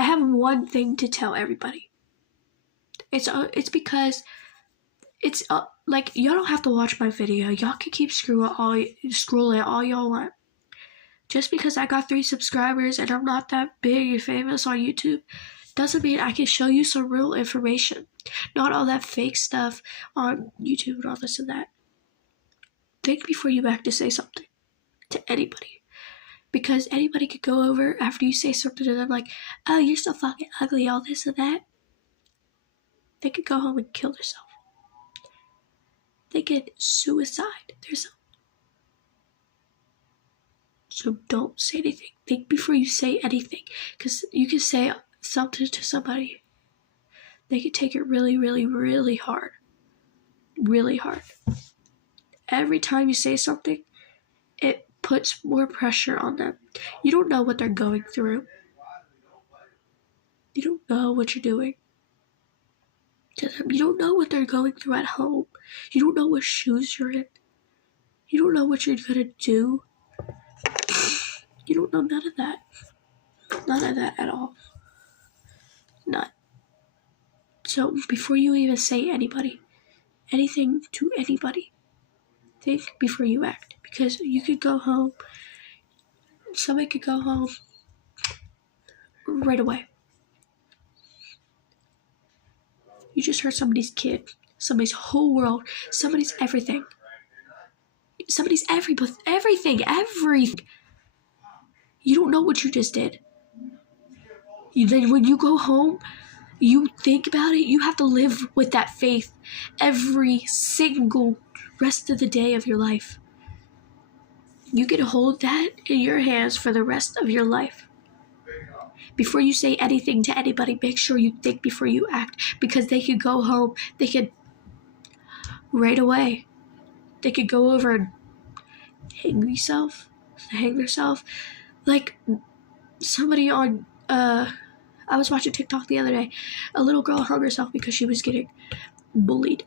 I have one thing to tell everybody. It's because it's like, y'all don't have to watch my video. Y'all can keep scrolling all y'all want. Just because I got 3 subscribers and I'm not that big and famous on YouTube doesn't mean I can show you some real information. Not all that fake stuff on YouTube and all this and that. Think before you act to say something to anybody. Because anybody could go over after you say something to them like, oh, you're so fucking ugly, all this and that. They could go home and kill themselves. They could suicide themselves. So don't say anything. Think before you say anything. Because you can say something to somebody. They can take it really, really, really hard. Really hard. Every time you say something, it puts more pressure on them. You don't know what they're going through. You don't know what you're doing to them. You don't know what they're going through at home. You don't know what shoes you're in. You don't know what you're gonna do. You don't know none of that. None of that at all. None. So before you even say anything to anybody, think before you act. Because you could go home, somebody could go home right away. You just hurt somebody's kid, somebody's whole world, somebody's everything. Somebody's everything. You don't know what you just did. Then when you go home, you think about it, you have to live with that faith every single rest of the day of your life. You can hold that in your hands for the rest of your life. Before you say anything to anybody, make sure you think before you act, because they could go home, they could right away. They could go over and hang themselves. Like somebody on, I was watching TikTok the other day. A little girl hung herself because she was getting bullied.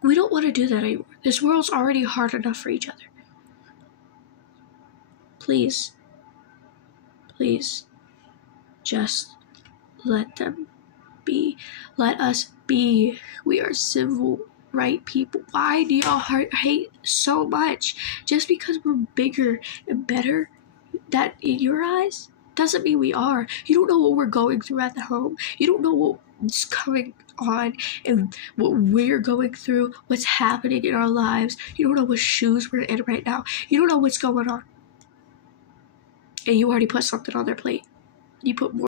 We don't want to do that anymore. This world's already hard enough for each other. Please, just let them be. Let us be. We are civil right people. Why do y'all hate so much? Just because we're bigger and better, that in your eyes doesn't mean we are. You don't know what we're going through at the home. You don't know what's coming on and what we're going through, what's happening in our lives. You don't know what shoes we're in right now. You don't know what's going on. And you already put something on their plate. You put more